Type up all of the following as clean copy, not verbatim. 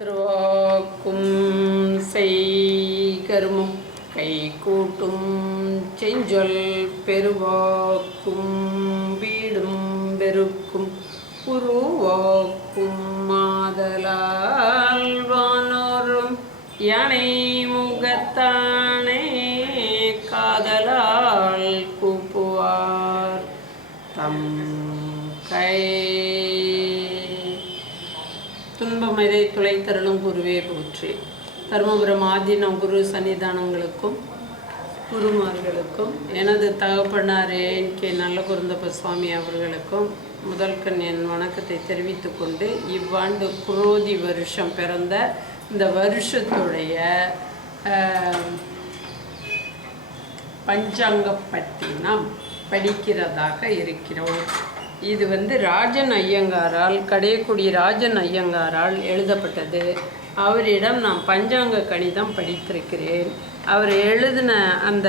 திருவாக்கும் செய்கருமும் கை கூட்டும் செஞ்சொல் பெருவாக்கும் வீடும் பெருக்கும் உருவாக்கும் மாதலால் வானோரும் யானை முகத்தானே காதலால் கூப்புவார் தம் கை துன்பமதை துளைத்தருளும் குருவே போற்றி. தருமபுரம் ஆதீனம் குரு சன்னிதானங்களுக்கும் குருமார்களுக்கும் எனது தகப்பனார் கே நல்ல குருந்தப்ப சுவாமி அவர்களுக்கும் முதல் கண் என் வணக்கத்தை தெரிவித்து கொண்டு இவ்வாண்டு குரோதி வருஷம் பிறந்த இந்த வருஷத்துடைய பஞ்சாங்கப்பட்டி நாம் படிக்கிறதாக இருக்கிறோம். இது ராஜன் ஐயங்காரால் கடையக்குடி ராஜன் ஐயங்காரால் எழுதப்பட்டது. அவரிடம் நான் பஞ்சாங்க கணிதம் படித்திருக்கிறேன். அவர் எழுதின அந்த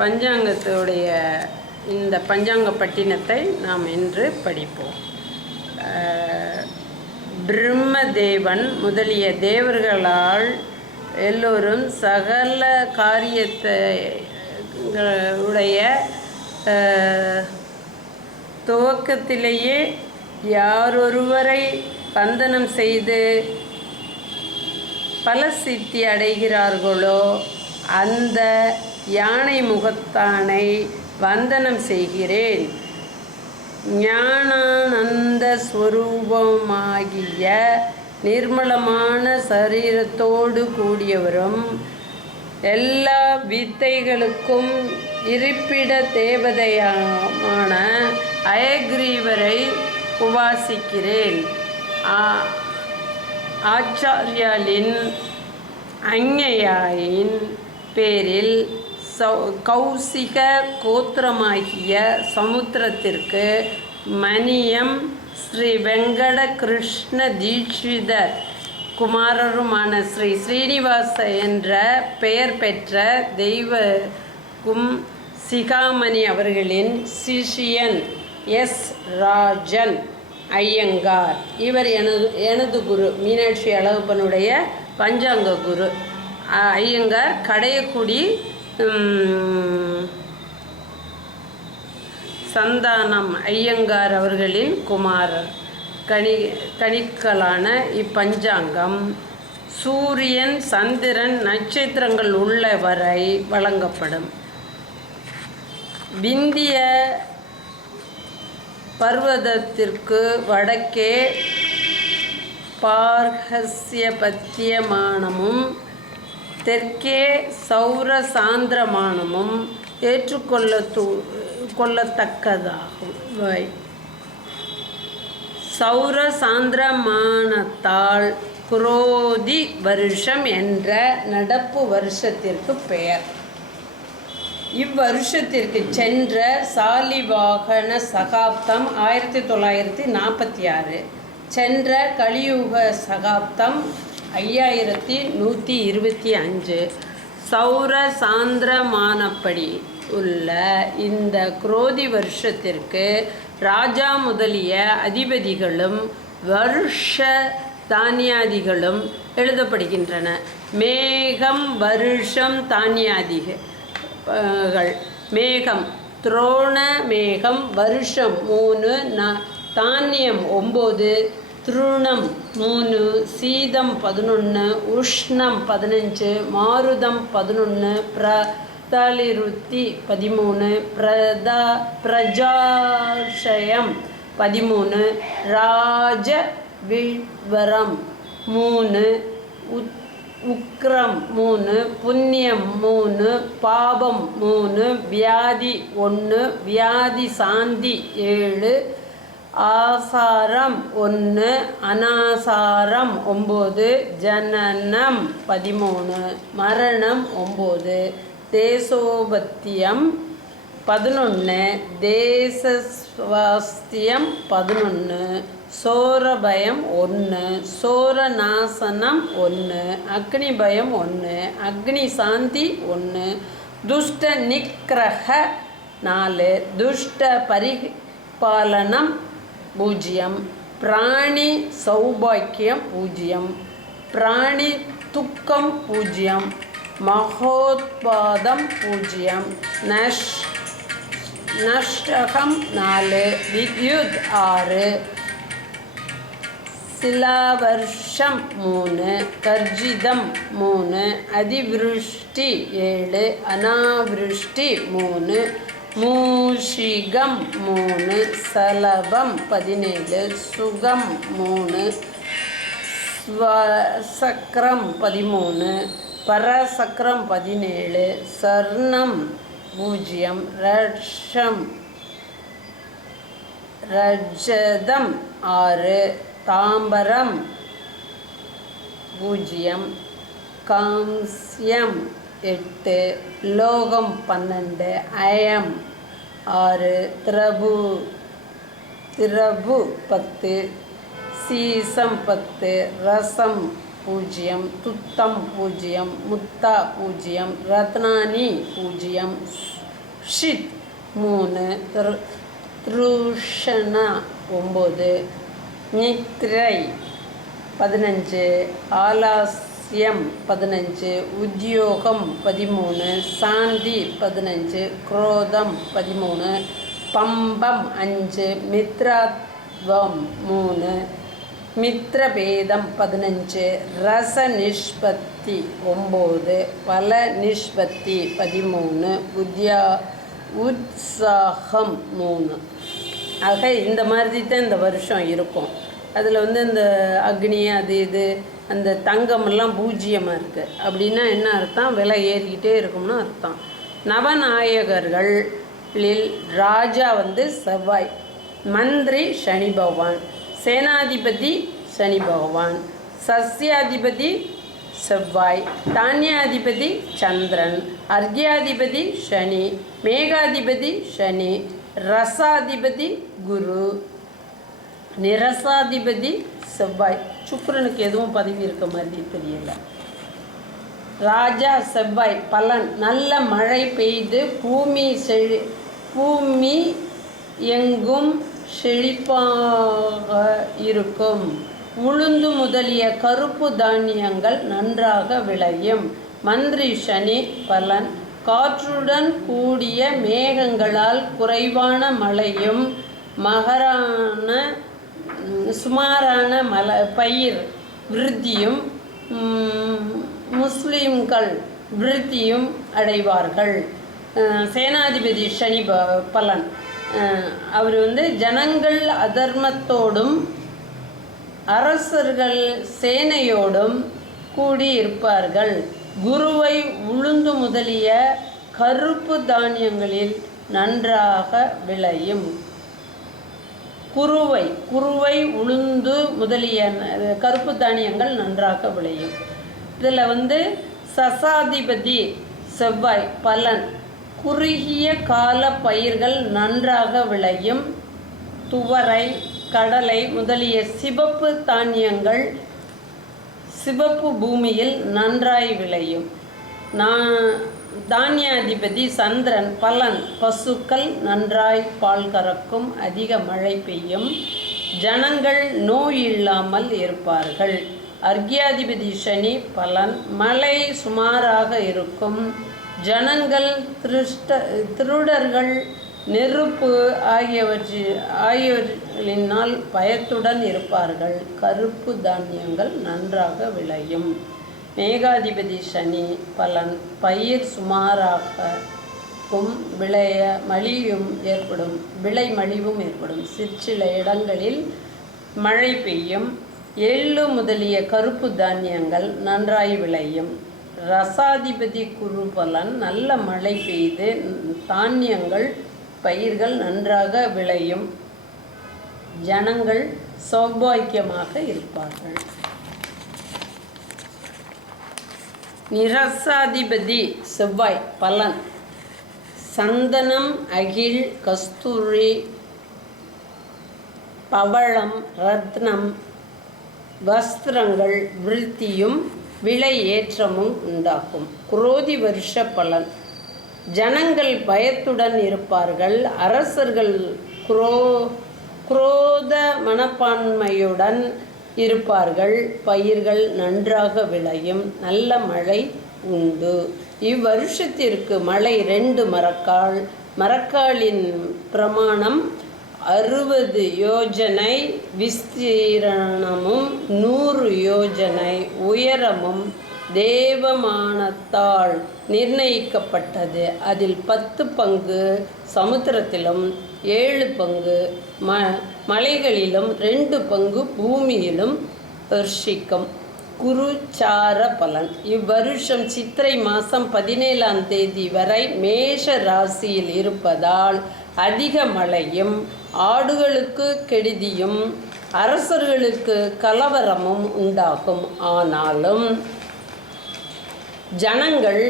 பஞ்சாங்கத்துடைய இந்த பஞ்சாங்க பட்டினத்தை நாம் இன்று படிப்போம். பிரம்மதேவன் முதலிய தேவர்களால் எல்லோரும் சகல காரியத்தை உடைய துவக்கத்திலேயே யாரொருவரை வந்தனம் செய்து பல சித்தி அடைகிறார்களோ அந்த யானை முகத்தானை வந்தனம் செய்கிறேன். ஞானானந்த ஸ்வரூபமாகிய நிர்மலமான சரீரத்தோடு கூடியவரும் எல்லா வித்தைகளுக்கும் இருப்பிட தேவதையான அயக்ரீவரை உபாசிக்கிறேன். ஆச்சாரியாலின் அஞ்ஞையின் பேரில் கௌசிக கோத்திரமாகிய சமுத்திரத்திற்கு மணியம் ஸ்ரீ வெங்கட கிருஷ்ண தீட்சிதர் குமாரருமான ஸ்ரீ ஸ்ரீனிவாச என்ற பெயர் பெற்ற தெய்வக்கும் சிகாமணி அவர்களின் சிஷியன் எஸ் ராஜன் ஐயங்கார். இவர் எனது குரு மீனாட்சி அழகப்பனுடைய பஞ்சாங்க குரு. ஐயங்கார் கடையக்குடி சந்தானம் ஐயங்கார் அவர்களின் குமாரர். கணிக்கலான இப்பஞ்சாங்கம் சூரியன் சந்திரன் நட்சத்திரங்கள் உள்ள வரை வழங்கப்படும். விந்திய பர்வதத்திற்கு வடக்கே பார்ஹஸ்யபத்தியமானமும் தெற்கே சௌர சாந்திரமானமும் ஏற்றுக்கொள்ளத்தக்கதாகும். சௌர சாந்திரமானத்தால் குரோதி வருஷம் என்ற நடப்பு வருஷத்திற்கு பெயர். இவ்வருஷத்திற்கு சென்ற சாலிவாகன சகாப்தம் 1946, சென்ற கலியுக சகாப்தம் 5125. சௌர சாந்திரமானப்படி உள்ள இந்த குரோதி வருஷத்திற்கு ராஜா முதலிய அதிபதிகளும் வருஷ தானியாதிகளும் எழுதப்படுகின்றன. மேகம் வருஷம் தானியாதிகள். மேகம் துரோண மேகம் வருஷம் 3, தானியம் 9, திருணம் 3, சீதம் 11, உஷ்ணம் 15, மாருதம் 11, பிரதலிருத்தி 13, பிரஜாஷயம் 13, ராஜ விவரம் 3, உக்ரம் 3, புண்ணியம் 3, பாபம் 3, வியாதி 1, வியாதி சாந்தி 7, ஆசாரம் 1, அனாசாரம் 9, ஜனனம் 13, மரணம் 9, தேசோபத்தியம் 11, தேசஸ்வாஸ்தியம் 11, சோரபயம் 1, சோரநாசனம் 1, அக்னி பயம் 1, அக்னி சாந்தி 1, துஷ்ட நிக்கிரக 4, துஷ்ட பரிபாலனம் 0, பிராணி சௌபாக்கியம் 0, பிராணி துக்கம் 0, மகோத்பாதம் 0, நஷ்டகம் 4, வித்யுத் 6, சிலாவர்ஷம் 3, கர்ஜிதம் 3, அதிவிருஷ்டி 7, அனாவிருஷ்டி 3, மூஷிகம் 3, சலபம் 17, சுகம் 3, ஸ்வசக்ரம் 13, பரசக்ரம் 17, சர்ணம் 0, ரஜதம் 6, தாம்பரம் 0, காம்ஸ்யம் 8, லோகம் 12, அயம் 6, திரபு 10, சீசம் 10, ரசம் 0, துத்தம் 0, முத்தா 0, ரத்னானி 0, ஷித் 3, திருஷணா 9, நித்ரை 15, ஆலாஸ்யம் 15, உத்யோகம் 13, சாந்தி 15, குரோதம் 13, பம்பம் 5, மித்ராத்வம் 3, மித்ரபேதம் 15, ரச நிஷ்பத்தி 9, பல நிஷ்பத்தி 13, உத்சாகம் 3. ஆக இந்த மாதிரி தான் இந்த வருஷம் இருக்கும். அதில் இந்த அக்னி அது இது அந்த தங்கமெல்லாம் பூஜ்ஜியமாக இருக்குது அப்படின்னா என்ன அர்த்தம்? விலை ஏறிக்கிட்டே இருக்கும்னு அர்த்தம். நவநாயகர்களில் ராஜா செவ்வாய், மந்திரி சனி பகவான், சேனாதிபதி சனி பகவான், சஸ்யாதிபதி செவ்வாய், தானியாதிபதி சந்திரன், அர்க்யாதிபதி சனி, மேகாதிபதி சனி, ரசாதிபதி குரு, நிரசாதிபதி செவ்வாய். சுக்கிரனுக்கு எதுவும் பதவி இருக்க மாதிரி தெரியல. ராஜா செவ்வாய். பலன்: நல்ல மழை பெய்து பூமி எங்கும் செழிப்பாக இருக்கும். உளுந்து முதலிய கருப்பு தானியங்கள் நன்றாக விளையும். மந்திரி சனி. பலன்: காற்றுடன் கூடிய மேகங்களால் குறைவான மழையும் சுமாரான பயிர் விருத்தியும் முஸ்லிம்கள் விருத்தியும் அடைவார்கள். சேனாதிபதி சனி. பலன்: அவர் ஜனங்கள் அதர்மத்தோடும் அரசர்கள் சேனையோடும் கூடியிருப்பார்கள். குருவை உளுந்து முதலிய கருப்பு தானியங்களில் நன்றாக விளையும். குருவை உளுந்து முதலிய கருப்பு தானியங்கள் நன்றாக விளையும். இதில் சசாதிபதி செவ்வாய். பலன்: குறுகிய கால பயிர்கள் நன்றாக விளையும். துவரை, கடலை முதலிய சிவப்பு தானியங்கள் சிவப்பு பூமியில் நன்றாய் விளையும். தானியாதிபதி சந்திரன். பலன்: பசுக்கள் நன்றாய் பால் கறக்கும். அதிக மழை பெய்யும். ஜனங்கள் நோய் இல்லாமல் இருப்பார்கள். அர்க்யாதிபதி சனி. பலன்: மழை சுமாராக இருக்கும். ஜனங்கள் திருடர்கள் நெருப்பு ஆகியவற்றினால் பயத்துடன் இருப்பார்கள். கருப்பு தானியங்கள் நன்றாக விளையும். மேகாதிபதி சனி. பலன்: பயிர் சுமாராகவும் விளை மலிவும் ஏற்படும். சிற்சில இடங்களில் மழை பெய்யும். எள்ளு முதலிய கருப்பு தானியங்கள் நன்றாய் விளையும். ரசாதிபதி குரு. பலன்: நல்ல மழை பெய்து பயிர்கள் நன்றாக விளையும். ஜனங்கள் சௌபாக்கியமாக இருப்பார்கள். நிரசாதிபதி செவ்வாய். பலன்: சந்தனம், அகில், கஸ்தூரி, பவளம், ரத்னம், வஸ்திரங்கள் விருத்தியும் விலை ஏற்றமும் உண்டாகும். குரோதி வருஷ பலன்: ஜனங்கள் பயத்துடன் இருப்பார்கள். அரசர்கள் குரோத மனப்பான்மையுடன் இருப்பார்கள். பயிர்கள் நன்றாக விளையும். நல்ல மழை உண்டு. இவ்வருஷத்திற்கு மழை 2 மரக்கால். மரக்காலின் பிரமாணம் 60 யோஜனை விஸ்தீரணமும் 100 யோஜனை உயரமும் தேவமானத்தால் நிர்ணயிக்கப்பட்டது. அதில் 10 பங்கு சமுத்திரத்திலும் 7 பங்கு மலைகளிலும் 2 பங்கு பூமியிலும் வர்ஷிக்கும். குருச்சார பலன். இவ்வருஷம் சித்திரை மாதம் 17ஆம் தேதி வரை மேஷ ராசியில் இருப்பதால் அதிக மழையும் ஆடுகளுக்கு கெடுதியும் அரசர்களுக்கு கலவரமும் உண்டாகும். ஆனாலும் ஜனங்கள்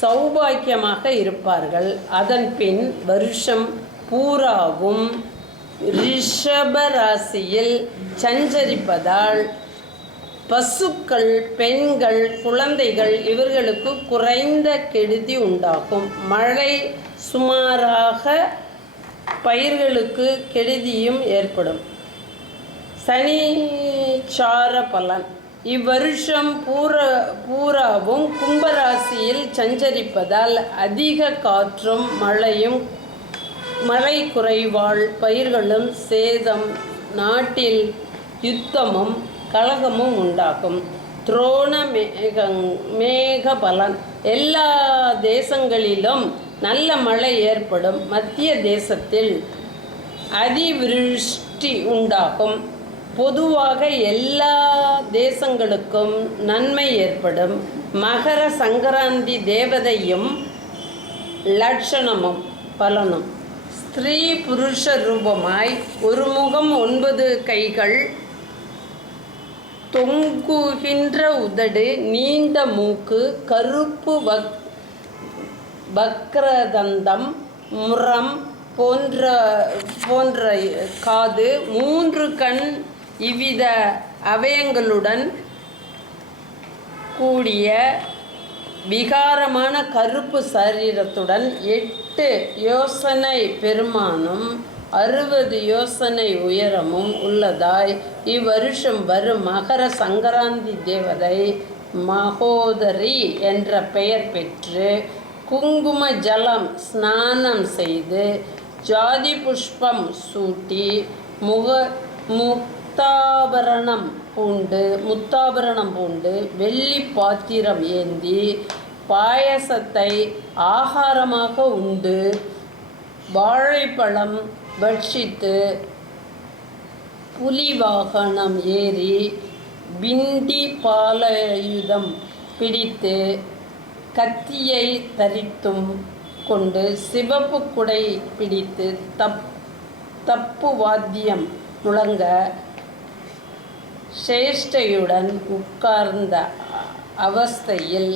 சௌபாக்கியமாக இருப்பார்கள். அதன் பின் வருஷம் பூராவும் ரிஷப ராசியில் சஞ்சரிப்பதால் பசுக்கள், பெண்கள், குழந்தைகள் இவர்களுக்கு குறைந்த கெடுதி உண்டாகும். மழை சுமாராக பயிர்களுக்கு கெடுதியும் ஏற்படும். சனிச்சார பலன். இவ்வருஷம் பூராவும் கும்பராசியில் சஞ்சரிப்பதால் அதிக காற்றும் மழையும் மழை குறைவால் பயிர்களும் சேதம், நாட்டில் யுத்தமும் கலகமும் உண்டாகும். துரோண மேக பலன். எல்லா தேசங்களிலும் நல்ல மழை ஏற்படும். மத்திய தேசத்தில் அதிவிருஷ்டி உண்டாகும். பொதுவாக எல்லா தேசங்களுக்கும் நன்மை ஏற்படும். மகர சங்கராந்தி தேவதையும் லட்சணமும் பலனும். ஸ்திரீ புருஷ ரூபமாய் ஒரு முகம் 9 கைகள், தொங்குகின்ற உதடு, நீண்ட மூக்கு, கருப்பு வக்ரதந்தம், முரம் போன்ற காது, 3 கண், இவ்வித அவயங்களுடன் கூடிய விகாரமான கருப்பு சரீரத்துடன் 8 யோசனை பெருமானும் 60 யோசனை உயரமும் உள்ளதாய் இவ்வருஷம் வரும் மகர சங்கராந்தி தேவதை மகோதரி என்ற பெயர் பெற்று குங்கும ஜலம் ஸ்நானம் செய்து ஜாதி புஷ்பம் சூட்டி முத்தாபரணம் பூண்டு வெள்ளி பாத்திரம் ஏந்தி பாயசத்தை ஆகாரமாக உண்டு வாழைப்பழம் பட்சித்து புலி வாகனம் ஏறி பிண்டி பாலயுதம் பிடித்து கத்தியை தரித்தும் கொண்டு சிவப்பு குடை பிடித்து தப்பு வாத்தியம் முழங்க சேஷ்டையுடன் உட்கார்ந்த அவஸ்தையில்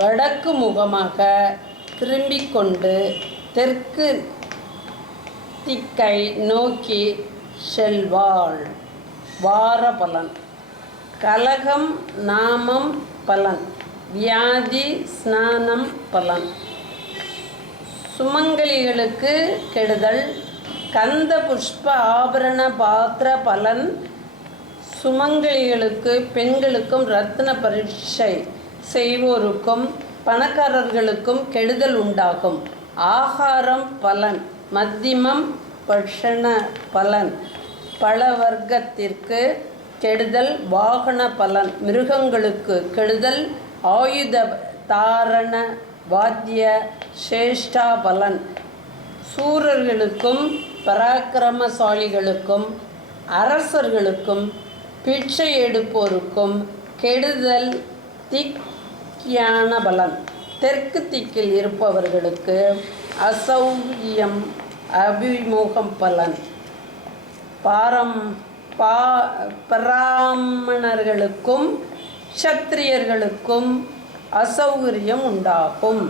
வடக்கு முகமாக திரும்பிக் கொண்டு தெற்கு திக்கை நோக்கி செல்வாள். வார பலன். கலகம் நாமம் பலன். வியாதி ஸ்நானம் பலன். சுமங்கலிகளுக்கு கெடுதல். கந்த புஷ்ப ஆபரண பாத்திர பலன். சுமங்கலிகளுக்கு பெண்களுக்கும் ரத்ன பரீட்சை செய்வோருக்கும் பணக்காரர்களுக்கும் கெடுதல் உண்டாகும். ஆகாரம் பலன். மத்தியமம் பட்சண பலன். பழவர்க்கத்திற்கு கெடுதல். வாகன பலன். மிருகங்களுக்கு கெடுதல். ஆயுத தாரண வாத்திய சேஷ்டா பலன். சூரர்களுக்கும் பராக்கிரமசாலிகளுக்கும் அரசர்களுக்கும் பிச்சை எடுப்போருக்கும் கெடுதல். திக்யான பலன். தெற்கு திக்கில் இருப்பவர்களுக்கு அசௌரியம் அபிமுகம் பலன். பிராமணர்களுக்கும் சத்திரியர்களுக்கும் அசௌகரியம் உண்டாகும்.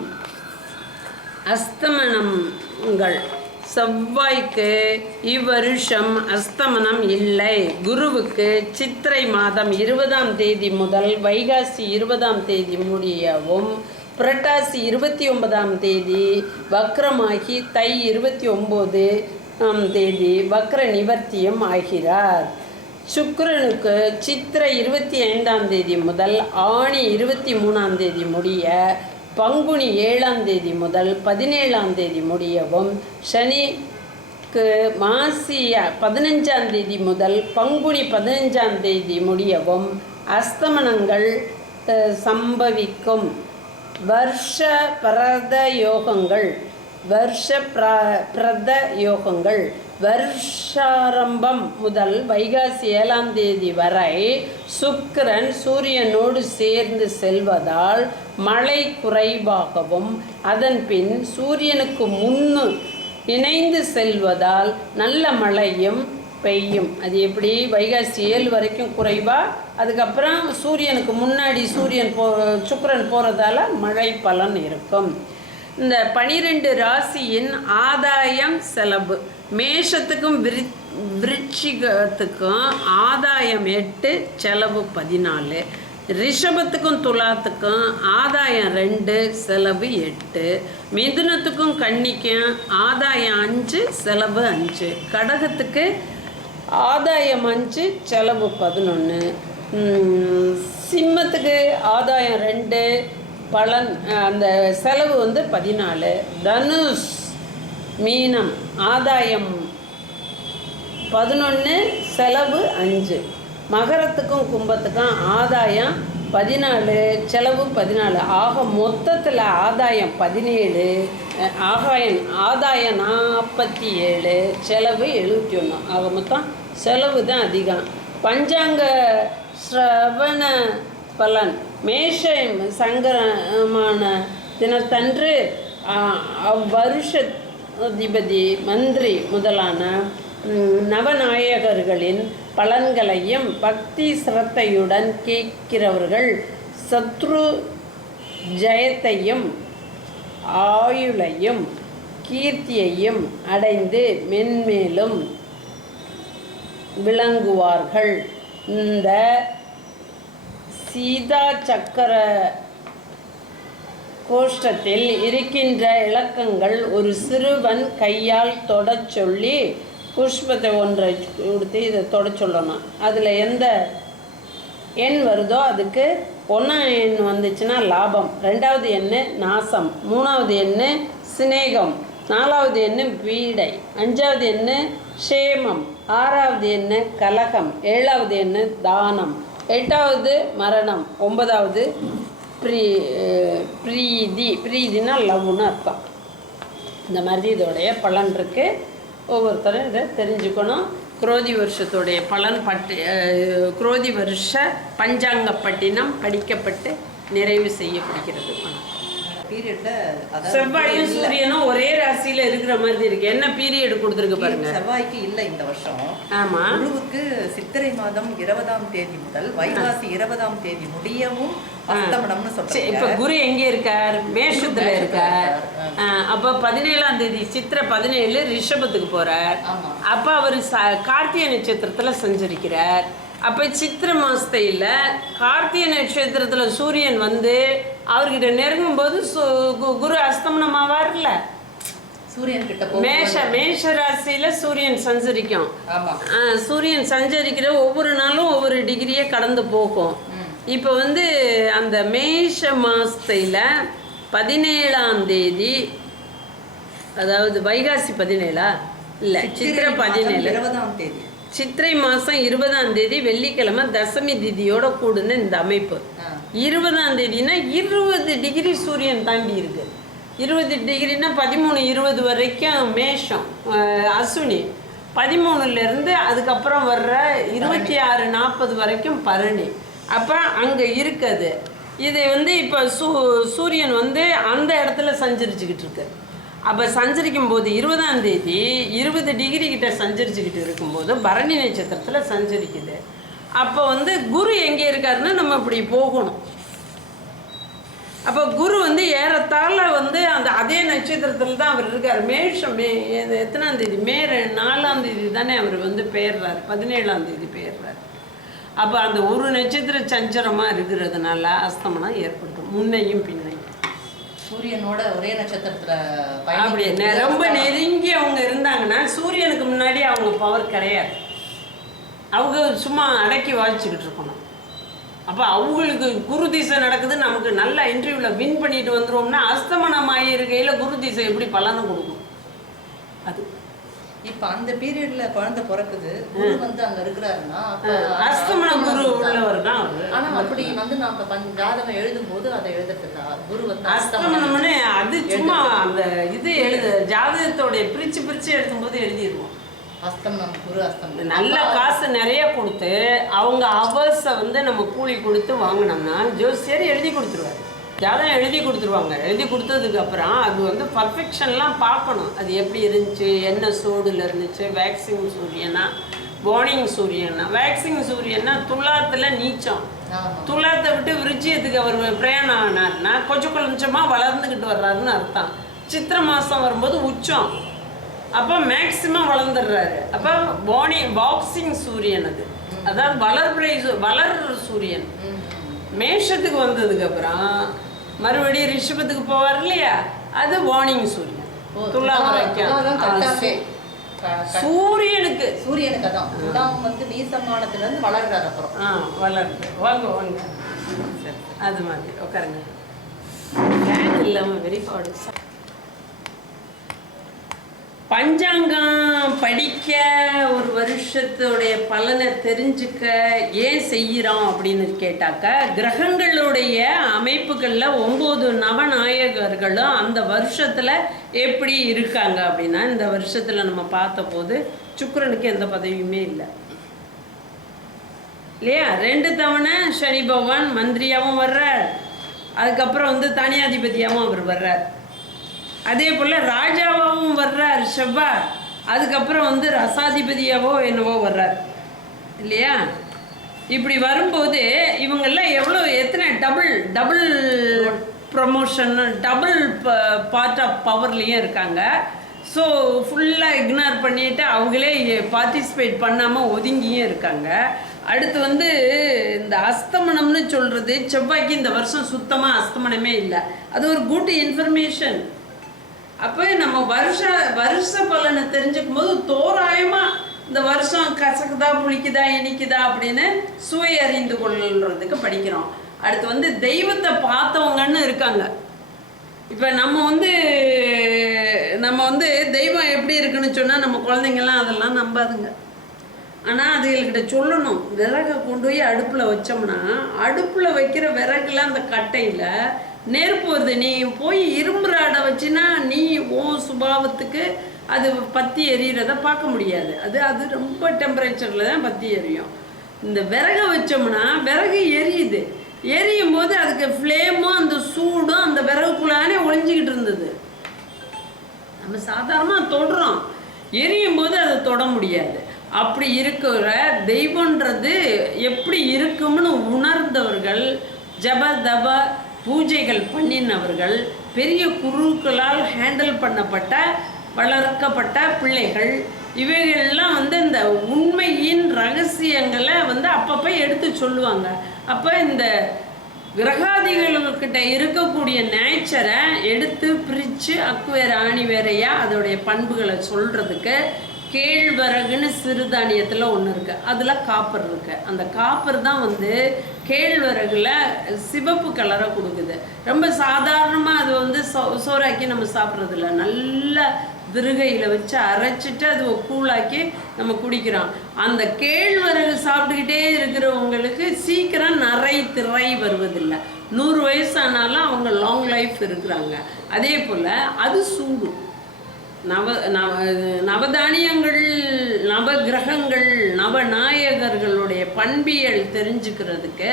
அஸ்தமனங்கள். செவ்வாய்க்கு இவ்வருஷம் அஸ்தமனம் இல்லை. குருவுக்கு சித்திரை மாதம் 20ஆம் தேதி முதல் வைகாசி 20ஆம் தேதி முடியவும் புரட்டாசி 29ஆம் தேதி வக்ரமாகி தை 29ஆம் தேதி வக்ர நிவர்த்தியும் ஆகிறார். சுக்கிரனுக்கு சித்திரை 25ஆம் தேதி முதல் ஆணி 23ஆம் தேதி முடிய, பங்குனி 7ஆம் தேதி முதல் 17ஆம் தேதி முடியவும், சனிக்கு மாசி 15ஆம் தேதி முதல் பங்குனி 15ஆம் தேதி முடியவும் அஸ்தமனங்கள் சம்பவிக்கும். வருஷ பிரத யோகங்கள் வருஷாரம்பம் முதல் வைகாசி 7ஆம் தேதி வரை சுக்கிரன் சூரியனோடு சேர்ந்து செல்வதால் மழை குறைவாகவும், அதன் பின் சூரியனுக்கு முன்னு இணைந்து செல்வதால் நல்ல மழையும் பெய்யும். அது எப்படி? வைகாசி 7 வரைக்கும் குறைவா, அதுக்கப்புறம் சூரியனுக்கு முன்னாடி சுக்கிரன் போகிறதால மழை பலன் இருக்கும். இந்த 12 ராசியின் ஆதாயம் செலவு. மேஷத்துக்கும் விருச்சிகத்துக்கும் ஆதாயம் 8, செலவு 14. ரிஷபத்துக்கும் துலாத்துக்கும் ஆதாயம் 2, செலவு 8. மிதுனத்துக்கும் கன்னிக்கும் ஆதாயம் 5, செலவு 5. கடகத்துக்கு ஆதாயம் 5, செலவு 11. சிம்மத்துக்கு ஆதாயம் 2, பலன் அந்த செலவு 14. தனுஷ் மீனம் ஆதாயம் 11, செலவு 5. மகரத்துக்கும் கும்பத்துக்கும் ஆதாயம் 14, செலவு 14. ஆக மொத்தத்தில் ஆதாயம் 17, ஆதாயம் 47, செலவு 71. ஆக மொத்தம் செலவு தான் அதிகம். பஞ்சாங்க ஸ்ரவண பலன். மேஷம் சங்கரமான தினத்தன்று வருஷாதிபதி மந்திரி முதலான நவநாயகர்களின் பலன்களையும் பக்தி சிரத்தையுடன் கேட்கிறவர்கள் சத்ரு ஜெயத்தையும் ஆயுளையும் கீர்த்தியையும் அடைந்து மென்மேலும் விளங்குவார்கள். இந்த சீதா சக்கர கோஷ்டத்தில் இருக்கின்ற இலக்கங்கள் ஒரு சிறுவன் கையால் தொடச் சொல்லி புஷ்பத்தை ஒன்றை கொடுத்து இதை தொட சொல்லணும். அதில் எந்த எண் வருதோ அதுக்கு 1ஆம் எண் வந்துச்சுன்னா லாபம், 2வது எண் நாசம், 3வது எண் சிநேகம், 4வது எண் பீடை, 5வது எண் க்ஷேமம், 6வது எண் கலகம், 7வது எண் தானம், 8வது மரணம், 9வது பிரீதினா லவ்னு அர்த்தம். இந்த மாதிரி இதோடைய பலன் இருக்குது. ஒவ்வொருத்தரும் இதை தெரிஞ்சுக்கணும். குரோதி வருஷத்துடைய பலன் குரோதி வருஷ பஞ்சாங்க பட்டினம் படிக்கப்பட்டு நிறைவு செய்யப்படுகிறது. செவ்வாயும் சூரியனும் ஒரே ராசியில இருக்கிற மாதிரி இருக்கு. என்ன பீரியட் கொடுத்துருக்கு பாருங்க. செவ்வாய்க்கு இல்ல இந்த வருஷம். ஆமா, குருவுக்கு சித்திரை மாதம் 20ஆம் தேதி முதல் வைகாசி 20ஆம் தேதி முடியவும் அஸ்தமனம்னு சொல்றாங்க. இப்ப குரு எங்க இருக்கார்? மேஷத்துல இருக்கார். அப்ப 17ஆம் தேதி சித்திரை 17 ரிஷபத்துக்கு போறார். அப்ப அவர் கார்த்திகை நட்சத்திரத்துல சஞ்சரிக்கிறார். அப்போ சித்திரை மாசத்தையில் கார்த்திகை நட்சத்திரத்தில் சூரியன் வந்து அவர்கிட்ட நெருங்கும் போது குரு அஸ்தமனமாவார்ல. சூரியன் கிட்ட மேஷ ராசியில் சூரியன் சஞ்சரிக்கும். சூரியன் சஞ்சரிக்கிற ஒவ்வொரு நாளும் ஒவ்வொரு டிகிரியே கடந்து போகும். இப்போ வந்து அந்த மேஷ மாசத்தையில் 17ஆம் தேதி, அதாவது வைகாசி 17 இல்லை சித்திரை 17 20ஆம் தேதி, சித்திரை மாதம் 20ஆம் தேதி வெள்ளிக்கிழமை தசமி திதியோட கூடுன இந்த அமைப்பு. 20ஆம் தேதினா 20 டிகிரி சூரியன் தாண்டி இருக்கு. 20 டிகிரினா 13, 20 வரைக்கும் மேஷம் அஸ்வினி, 13லேருந்து அதுக்கப்புறம் வர்ற 26, 40 வரைக்கும் பரணி. அப்போ அங்கே இருக்குது. இது வந்து இப்போ சூரியன் வந்து அந்த இடத்துல சஞ்சரிச்சுக்கிட்டு இருக்கு. அப்போ சஞ்சரிக்கும் போது 20ஆம் தேதி 20 டிகிரி கிட்ட சஞ்சரிச்சுக்கிட்டு இருக்கும்போது பரணி நட்சத்திரத்தில் சஞ்சரிக்குது. அப்போ வந்து குரு எங்கே இருக்காருன்னு நம்ம இப்படி போகணும். அப்போ குரு வந்து ஏறத்தாழ வந்து அந்த அதே நட்சத்திரத்தில் தான் அவர் இருக்கார். எத்தனாம் தேதி? மே 4ஆம் தேதி தானே அவர் வந்து பெயர்றார். 17ஆம் தேதி பெயர்றார். அப்போ அந்த ஒரு நட்சத்திர சஞ்சரமாக இருக்கிறதுனால அஸ்தமனம் ஏற்படுத்தும், முன்னையும் பின்னையும். சூரியனோட ஒரே நட்சத்திரத்துல அப்படி ரொம்ப நெருங்கி அவங்க இருந்தாங்கன்னா சூரியனுக்கு முன்னாடி அவங்க பவர் கிடையாது. அவங்க சும்மா அடக்கி வாய்ச்சிக்கிட்டு இருக்கணும். அப்போ அவங்களுக்கு குரு திசை நடக்குது, நமக்கு நல்ல இன்டர்வியூவில் வின் பண்ணிட்டு வந்துருவோம்னா அஸ்தமனம் ஆகியிருக்கையில் குரு திசை எப்படி பலனை கொடுக்கும்? அது இப்போ அந்த பீரியட்ல குழந்தை பிறக்குது, குரு வந்து அங்க இருக்கிறாருன்னா அஸ்தமன குரு உள்ளவர் தான் அவர். ஆனா அப்படி வந்து நாம ஜாதகம் எழுதும் போது அதை எழுதுறதுக்கா குரு வந்து அஸ்தமனம்னு அது சும்மா அந்த இது ஜாதகத்தோடைய பிரிச்சு பிரிச்சு எழுதும்போது எழுதிடுவோம். அஸ்தமனம் குரு அஸ்தமனம் நல்ல காசு நிறைய கொடுத்து அவங்க அவர்ஸை வந்து நம்ம கூலி கொடுத்து வாங்கினோம்னா ஜோசியர் எழுதி கொடுத்துருவாரு. ஜாதகம் எழுதி கொடுத்துருவாங்க. எழுதி கொடுத்ததுக்கப்புறம் அது வந்து பர்ஃபெக்ஷன்லாம் பார்க்கணும். அது எப்படி இருந்துச்சு, என்ன சோடில் இருந்துச்சு, வேக்சிங் சூரியனா போனிங் சூரியனா. வேக்சிங் சூரியனா துலாத்தில் நீச்சம், துலாத்தை விட்டு விருச்சியத்துக்கு அவர் பிரயாணம் ஆனார்னா கொஞ்சம் கொஞ்சமாக வளர்ந்துக்கிட்டு வர்றாருன்னு அர்த்தம். சித்திரை மாதம் வரும்போது உச்சம், அப்போ மேக்சிமம் வளர்ந்துடுறாரு. அப்போ பாக்ஸிங் சூரியன் அது, அதாவது வளர் சூரியன். மேஷத்துக்கு வந்ததுக்கப்புறம் மறுபடியும் ரிஷபத்துக்கு போவார் இல்லையா, அது வார்னிங் சூரியன். துலாம் வரைக்கும் சூரியனுக்கு அதான் துலாம் வந்து நீசமானத்துல இருந்து வளர்றாரு. அப்புறம் வளருது. வாங்க வாங்க, அது மாதிரி உட்காருங்க. ஃபேன் இல்லாமல் வெறிப்பாடு. பஞ்சாங்கம் படிக்க ஒரு வருஷத்துடைய பலனை தெரிஞ்சுக்க ஏன் செய்கிறோம் அப்படின்னு கேட்டாக்கா, கிரகங்களுடைய அமைப்புகளில் 9 நவநாயகர்களும் அந்த வருஷத்தில் எப்படி இருக்காங்க அப்படின்னா, இந்த வருஷத்தில் நம்ம பார்த்தபோது சுக்கிரனுக்கு எந்த பதவியுமே இல்லை இல்லையா. 2 தவணை சனி பகவான் மந்திரியாகவும் வர்றார், அதுக்கப்புறம் வந்து தனியாதிபதியாகவும் அவர் வர்றார். அதே போல் ராஜாவாகவும் வர்றார் செவ்வாய், அதுக்கப்புறம் வந்து ரசாதிபதியாவோ என்னவோ வர்றார் இல்லையா. இப்படி வரும்போது இவங்கெல்லாம் எத்தனை double promotion, double part of பவர்லேயும் இருக்காங்க. ஸோ ஃபுல்லாக இக்னோர் பண்ணிவிட்டு அவங்களே பார்ட்டிசிபேட் பண்ணாமல் ஒதுங்கியும் இருக்காங்க. அடுத்து வந்து இந்த அஸ்தமனம்னு சொல்கிறது, செவ்வாய்க்கு இந்த வருஷம் சுத்தமாக அஸ்தமனமே இல்லை. அது ஒரு குட் இன்ஃபர்மேஷன். அப்போ நம்ம வருஷ பலனை தெரிஞ்சுக்கும் போது தோராயமாக இந்த வருஷம் கசக்குதா புளிக்குதா இனிக்குதா அப்படின்னு சுவை அறிந்து கொள்றதுக்கு படிக்கிறோம். அடுத்து வந்து தெய்வத்தை பார்த்தவங்கன்னு இருக்காங்க. இப்போ நம்ம வந்து தெய்வம் எப்படி இருக்குன்னு சொன்னால் நம்ம குழந்தைங்கள்லாம் அதெல்லாம் நம்பாதுங்க. ஆனால் அதுகள்கிட்ட சொல்லணும். விறகை கொண்டு போய் அடுப்பில் வச்சோம்னா அடுப்பில் வைக்கிற விறகுல அந்த கட்டையில் நெருப்பு வருது. நீ போய் இரும்பு ராடை வச்சுன்னா நீ சுபாவத்துக்கு அது பற்றி எரியிறத பார்க்க முடியாது. அது ரொம்ப டெம்பரேச்சரில் தான் பற்றி எரியும். இந்த விறகை வச்சோம்னா விறகு எரியுது. எரியும் போது அதுக்கு ஃப்ளேமும் அந்த சூடும் அந்த விறகுக்குள்ளானே ஒழிஞ்சிக்கிட்டு இருந்தது. நம்ம சாதாரணமாக தொடுறோம், எரியும் போது அதை தொட முடியாது. அப்படி இருக்கிற தெய்வன்றது எப்படி இருக்கும்னு உணர்ந்தவர்கள், ஜப தப பூஜைகள் பண்ணினவர்கள், பெரிய குருக்களால் ஹேண்டில் பண்ணப்பட்ட வளர்க்கப்பட்ட பிள்ளைகள், இவைகள்லாம் வந்து இந்த உண்மையின் ரகசியங்களை வந்து அப்பப்போ எடுத்து சொல்லுவாங்க. அப்போ இந்த கிரகாதிகள்கிட்ட இருக்கக்கூடிய நேச்சரை எடுத்து பிரித்து அக்குவேர் ஆணி வேறையாக அதோடைய பண்புகளை சொல்கிறதுக்கு கேழ்வரகுன்னு சிறுதானியத்தில் ஒன்று இருக்குது, அதில் காப்பர் இருக்குது. அந்த காப்பர் தான் வந்து கேழ்வரகுல சிவப்பு கலரை கொடுக்குது. ரொம்ப சாதாரணமாக அது வந்து சோறாக்கி நம்ம சாப்பிட்றதில்ல, நல்ல திருகையில் வச்சு அரைச்சிட்டு அது கூழாக்கி நம்ம குடிக்கிறோம். அந்த கேழ்வரகு சாப்பிட்டுக்கிட்டே இருக்கிறவங்களுக்கு சீக்கிரம் திரை வருவதில்லை. 100 வயசானாலும் அவங்க லாங் லைஃப் இருக்கிறாங்க. அதே போல் அது சூடு. நவதானியங்கள், நவகிரகங்கள், நவநாயகர்களுடைய பண்பியல் தெரிஞ்சுக்கிறதுக்கு,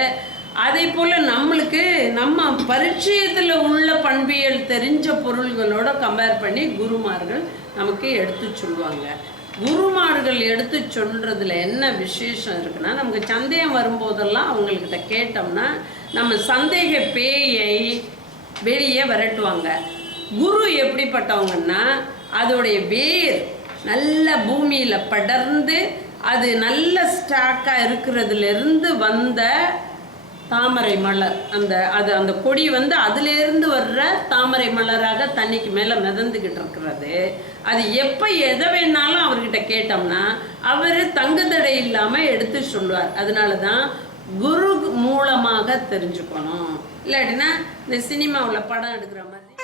அதே போல் நம்மளுக்கு நம்ம பரிச்சயத்தில் உள்ள பண்பியல் தெரிஞ்ச பொருள்களோட கம்பேர் பண்ணி குருமார்கள் நமக்கு எடுத்து சொல்லுவாங்க. குருமார்கள் எடுத்து சொல்கிறதுல என்ன விசேஷம் இருக்குன்னா, நமக்கு சந்தேகம் வரும்போதெல்லாம் அவங்கக்கிட்ட கேட்டோம்னா நம்ம சந்தேக பேயை வெளியே விரட்டுவாங்க. குரு எப்படிப்பட்டவங்கன்னா, அதோடைய வேர் நல்ல பூமியில் படர்ந்து அது நல்ல ஸ்டாக்காக இருக்கிறதுலேருந்து வந்த தாமரை மலர் அந்த கொடி வந்து அதிலேருந்து வர்ற தாமரை மலராக தண்ணிக்கு மேலே மிதந்துக்கிட்டு இருக்கிறது. அது எப்போ எதை வேணாலும் அவர்கிட்ட கேட்டோம்னா அவர் தங்குதடை இல்லாமல் எடுத்து சொல்லுவார். அதனால தான் குரு மூலமாக தெரிஞ்சுக்கணும். இல்லாட்டினா இந்த சினிமாவில் படம் எடுக்கிற மாதிரி